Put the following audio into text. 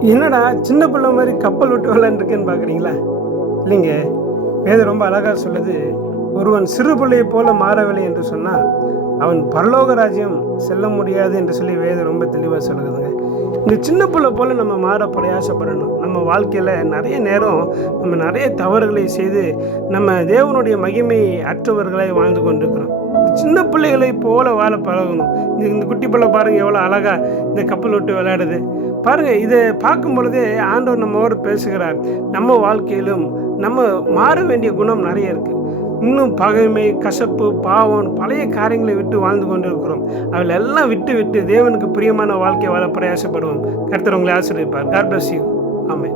என்னடா சின்ன பிள்ளை மாதிரி கப்பல் விட்டு விளையாண்டுருக்கேன்னு பார்க்குறீங்களா? இல்லைங்க. வேதம் ரொம்ப அழகாக சொல்லுது, ஒருவன் சிறு பிள்ளையைப் போல மாறவில்லை என்று சொன்னால் அவன் பரலோக ராஜ்யம் செல்ல முடியாது என்று சொல்லி வேதம் ரொம்ப தெளிவாக சொல்லுதுங்க. இந்த சின்ன பிள்ளை போல் நம்ம மாற பிரயாசப்படணும். நம்ம வாழ்க்கையில் நிறைய நேரம் நம்ம நிறைய தவறுகளை செய்து நம்ம தேவனுடைய மகிமை அற்றவர்களை வாழ்ந்து கொண்டிருக்கிறோம். சின்ன பிள்ளைகளை போல வாழ பழகணும். இந்த குட்டி பிள்ளை பாருங்கள் எவ்வளோ அழகாக இந்த கப்பல் விட்டு விளையாடுது பாருங்கள். இதை பார்க்கும் பொழுதே ஆண்டவர் நம்மோடு பேசுகிறார். நம்ம வாழ்க்கையிலும் நம்ம மாற வேண்டிய குணம் நிறைய இருக்குது. இன்னும் பகைமை, கசப்பு, பாவம், பழைய காரியங்களை விட்டு வாழ்ந்து கொண்டிருக்கிறோம். அவள் எல்லாம் விட்டு விட்டு தேவனுக்கு பிரியமான வாழ்க்கை வாழ பிரயாசப்படுவோம். கர்த்தர் உங்களை ஆசீர்வதிப்பார். God bless you. ஆமென்.